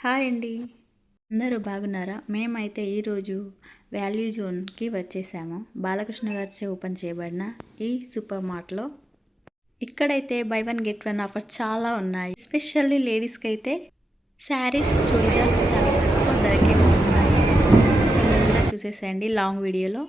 Hi అండి. అందరూ బాగున్నారా? మేమైతే ఈరోజు వాల్యూ జోన్‌కి వచ్చేసాము. బాలకృష్ణ గారిచే ఓపెన్ చేయబడిన ఈ సూపర్ మార్ట్‌లో. ఇక్కడైతే by one get one offers చాలా ఉన్నాయి. ఎస్పెషల్లీ లేడీస్‌కైతే శారీస్, చుడిదార్ చాలా తక్కువ ధరకే వస్తున్నాయి. మీరు కూడా చూసేసేయండి లాంగ్ వీడియోలో.